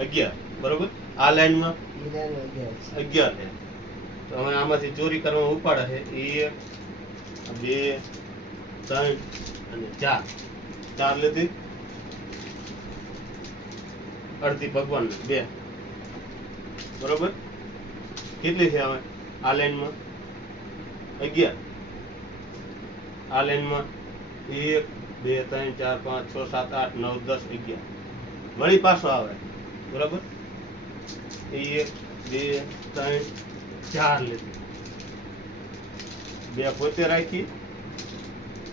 11 બરોબર. આ લાઈનમાં ઈ લાઈન 11 છે. 11 છે. તો હવે આમાંથી ચોરી કરવામાં ઉપાડે છે 1 2 3 અને 4 4 લીધી અડધી ભગવાન 2 બરોબર. કેટલી છે હવે આ લાઈનમાં 11 આ લાઈનમાં 1 2 3 4 5 6 7 8 9 10 11 વળી પાછો આવે બરોબર. 1 2 3 4 લીધી 2 પોતે રાખી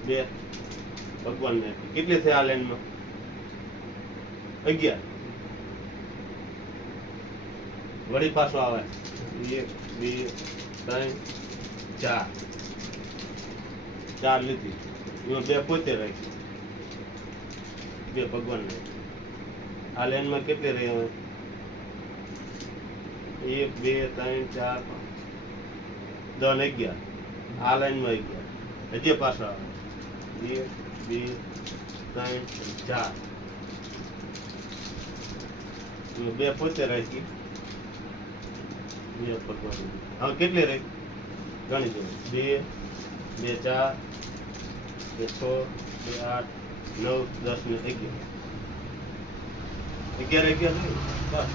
2 ભગવાન રાખી. કેટલી થઈ આ લાઈનમાં 11 વળી પાછો આવે 1 2 3 4 4 લીધી એમાં 2 પોતે રાખી 2 ભગવાન રાખી. આ લાઈનમાં કેટલી રહી હવે 1 2 3 4 5 10 11 આ લાઈનમાં 11 હજી પાછો આવે 1 2 3 4 2 પોતે રાખી 2 ભગવાન. હવે કેટલી રહી ગણી દો 2 2 4 2 6 2 8 9 10 ને 11 11 બસ